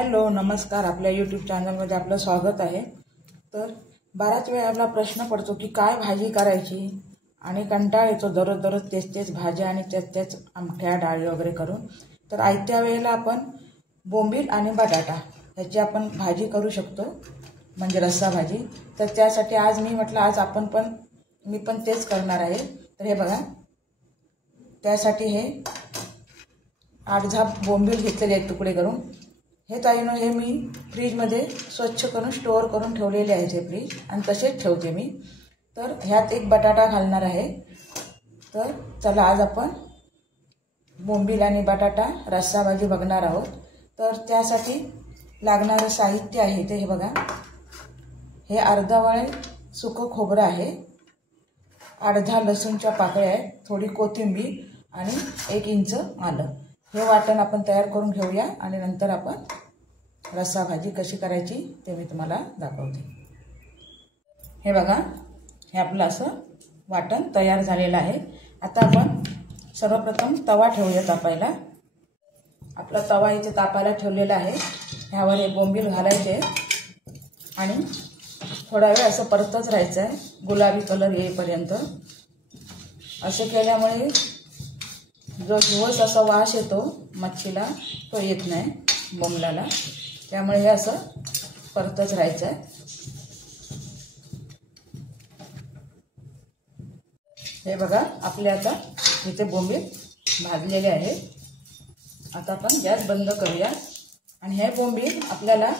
Hello नमस्कार, आपल्या YouTube चॅनलमध्ये आपलं स्वागत आहे। तर बराच वेळ आपला प्रश्न पडतो की काय भाजी करायची आणि कंटाळा येतो दररोज तेच भाज्या आणि तेच आमठ्या डाळी वगैरे करून। तर आयत्या वेळेला आपण बोंबील आणि बटाटा ह्याची आपण भाजी करू शकतो, म्हणजे रस्सा भाजी। तर त्यासाठी आज मी म्हटलं आज मी पण तेच करणार आहे। तर हे बघा, त्यासाठी हे 8-10 बोंबील घेतलेले आहेत तुकडे करून। हे ताईनो हे मी फ्रीजमध्ये स्वच्छ करून स्टोअर करून ठेवलेले आहे ते फ्रीज, आणि तसेच ठेवते मी। तर ह्यात एक बटाटा घालणार आहे। तर चला आज आपण बोंबील आणि बटाटा रस्सा भाजी बघणार आहोत। तर त्यासाठी लागणारे साहित्य आहे ते हे बघा, हे अर्धा वाटी सुकं खोबरं आहे, 8-10 लसूणच्या पाकळ्या आहेत, थोडी कोथिंबीर आणि 1 इंच आलं। हे वाटण आपण तयार करून घेऊया आणि नंतर आपण रस्सा भाजी कशी करायची ते मी तुम्हाला दाखवते। हे बघा, हे आपलं असं वाटण तयार झालेलं आहे। आता आपण सर्वप्रथम तवा ठेवूया तापायला। आपला तवा इथे तापायला ठेवलेला आहे। ह्यावर हे बोंबील घालायचे आणि थोडा वेळ असं परतच राहायचं आहे, गुलाबी कलर येईपर्यंत। असे केल्यामुळे जो दिवस असा वास येतो मच्छीला तो येत नाही बोंबलाला, त्यामुळे हे असं परतच राहायचं आहे। हे बघा, आपले आता इथे बोंबील भाजलेले आहेत। आता आपण गॅस बंद करूया आणि हे बोंबील आपल्याला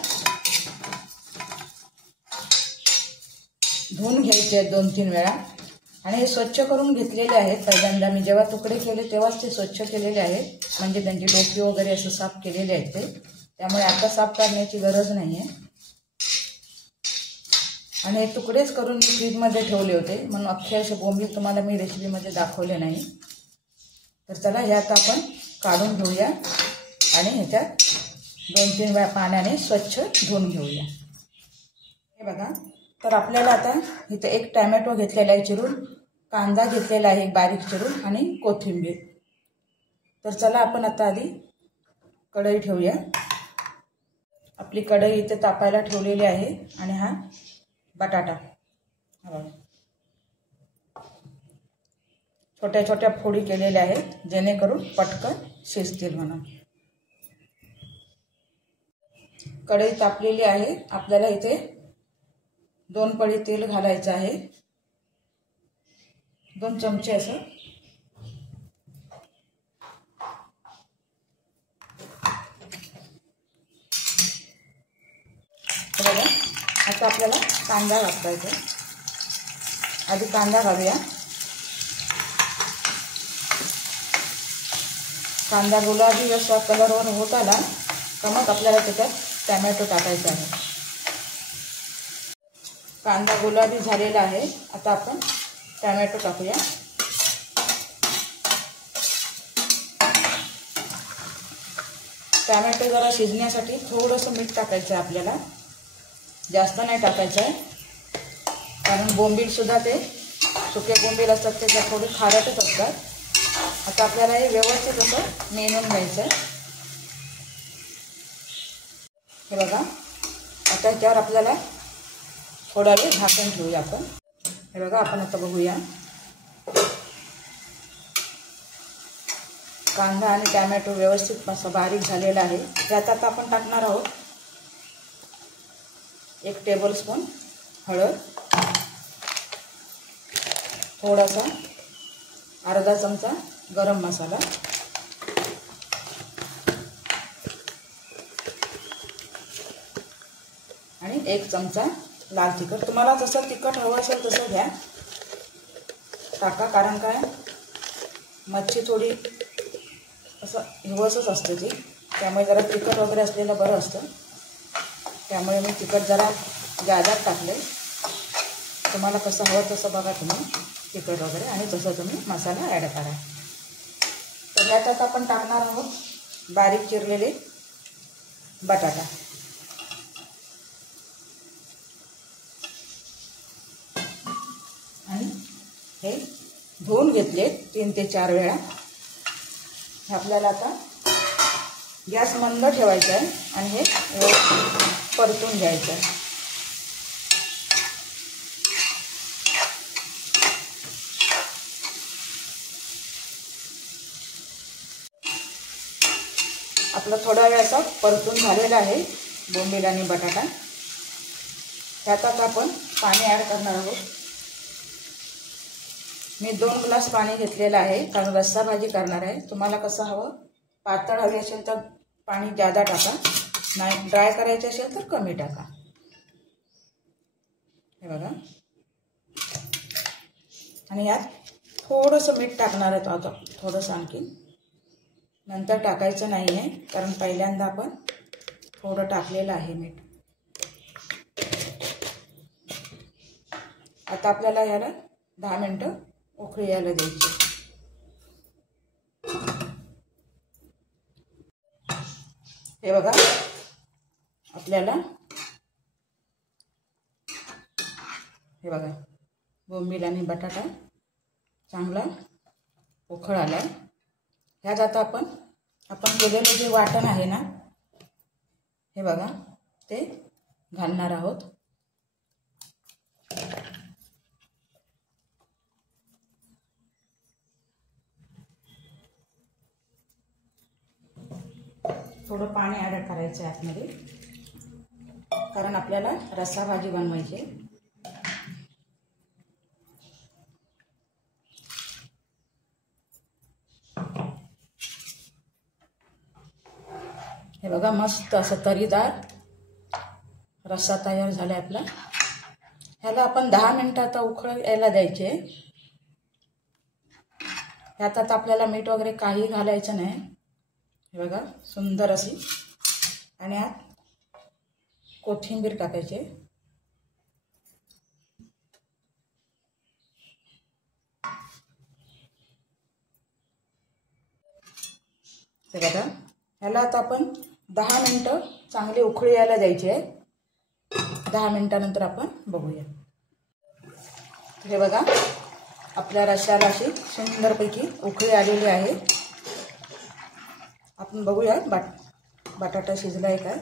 धुवून घ्यायचे आहेत 2-3 वेळा, आणि हे स्वच्छ करून घेतलेले आहेत। पहिल्यांदा मी जेव्हा तुकडे केले तेव्हाच ते स्वच्छ केलेले आहेत, म्हणजे त्यांची डोकी वगैरे असं साफ केलेले आहेत ते, त्यामुळे आता साफ करण्याची गरज नाही आहे। आणि हे तुकडेच करून मी फ्रीजमध्ये ठेवले होते, म्हणून अख्खे असे बोंबील तुम्हाला मी रेसिपीमध्ये दाखवले नाही। तर चला हे आता आपण काढून घेऊया आणि ह्याच्यात 2-3 वेळा पाण्याने स्वच्छ धुवून घेऊया। हे बघा, तर आपल्याला आता इथे 1 टोमॅटो घेतलेला आहे चिरून, कांदा घेतलेला आहे बारीक चिरून, आणि कोथिंबीर। तर चला आपण आता आधी कढई ठेवूया। आपली कढई इथे तापायला ठेवलेली आहे आणि हा बटाटा छोट्या छोट्या फोडी केलेल्या आहेत, जेणेकरून पटकन शिजतील म्हणून। कढई तापलेली आहे, आपल्याला इथे 2 पळी तेल घालायचं आहे, 2 चमचे असं। बघा, आता आपल्याला कांदा घालायचा। आधी कांदा घालूया। कांदा गुलाबी असा कलरवर होत आला का मग आपल्याला त्याच्यात टोमॅटो टाकायचा आहे। कांदा गुलाबी झालेला आहे, आता आपण टोमॅटो टाकूया। टोमॅटो जरा शिजण्यासाठी थोडंसं मीठ टाकायचं आहे आपल्याला, जास्त नाही टाकायचं आहे, कारण बोंबील सुद्धा ते सुके बोंबील असतात ते थोडे खारटच असतात। आता आपल्याला हे व्यवस्थित असं नेमून घ्यायचं आहे। हे बघा, आता ह्याच्यावर आपल्याला थोडा वेळ झाकण ठेवूया आपण। हे बघा, आपण आता बघूया कांदा आणि टोमॅटो व्यवस्थित असं बारीक झालेला आहे। त्यात आता आपण टाकणार आहोत 1 टेबलस्पून हळद, थोडासा अर्धा चमचा गरम मसाला, आणि 1 चमचा लाल तिखट। तुम्हाला जसं तिखट हवं असेल तसं घ्या, टाका, कारण काय मच्छी थोडी असं हिवसच असते ती, त्यामुळे जरा तिखट वगैरे असलेलं बरं असतं, त्यामुळे मी तिखट जरा जादा टाकले। तुम्हाला कसं हवं तसं बघा तुम्ही तिखट वगैरे, आणि तसं तुम्ही मसाला ॲड करा। तर ह्याच्यात आपण टाकणार आहोत बारीक चिरलेले बटाटा, आणि हे धुवून घेतले 3 ते 4 वेळा। आपल्याला आता गॅस मंद ठेवायचा आहे आणि हे परतून घ्यायचं आहे. आपलं थोडा वेळ असं परतून झालेला आहे बोंबील आणि बटाटा. त्यात आता आपण पाणी ॲड करणार आहोत. मी 2 ग्लास पाणी घेतलेलं आहे कारण रस्सा भाजी करणार आहे. तुम्हाला कसं हवं, पातळ हवी असेल तर पाणी जादा टाका, नाही ड्राय करायचे असेल तर कमी टाका. हे बघा. आणि यात थोडंसं मीठ टाकणार आहे आता, थोडंसं आणखी. नंतर टाकायचं नाही आहे कारण पहिल्यांदा आपण थोडं टाकलेलं आहे मीठ. आता आपल्याला याला 10 मिनटं उकळी यायला द्यायची. हे बघा, आपल्याला हे बघा बोंबील आणि बटाटा चांगला उकळ आला. ह्यात आता आपण केलेलं जे वाटण आहे ना, हे बघा ते घालणार आहोत. थोडं पाणी ॲड करायचं आहे आतमध्ये कारण आपल्याला रस्सा भाजी बनवायची आहे. हे बघा मस्त असं तरीदार रस्सा तयार झाला आपला. ह्याला आपण 10 मिनटं आता उकळ यायला द्यायचे. ह्यात आता आपल्याला मीठ वगैरे काही घालायचं नाही. हे बघा सुंदर अशी. आणि यात कोथिंबीर टाकायची. हे बघा, ह्याला आता आपण 10 मिनटं चांगली उकळी यायला द्यायची आहे. 10 मिनटानंतर आपण बघूया. हे बघा आपल्या रश्श्याला अशी सुंदरपैकी उकळी आलेली आहे. आपण बघूया बटाटा शिजलाय काय.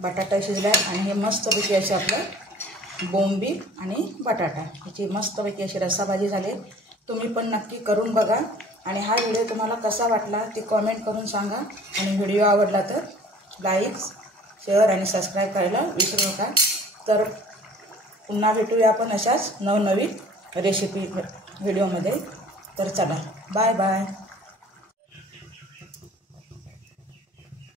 बटाटा शिजलाय आणि हे मस्तपैकी असे आपलं बोंबील आणि बटाटा याची मस्तपैकी अशी रस्सा भाजी झाली. तुम्ही पण नक्की करून बघा. आणि हा व्हिडिओ तुम्हाला कसा वाटला ते कमेंट करून सांगा. आणि व्हिडिओ आवडला तर लाईक, शेअर आणि सबस्क्राईब करायला विसरू नका. तर पुन्हा भेटूया आपण अशाच नवनवीन रेसिपी व्हिडिओमध्ये. तर चला, बाय बाय.